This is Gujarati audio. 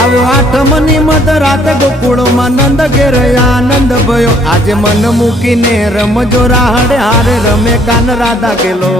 આવ્યો આઠમની મધરાત ગોકુળમાં નંદ ઘેર આનંદ ભયો. આજે મન મૂકીને રમજો રાહડે હારે રમે કાન રાધા ગેલો.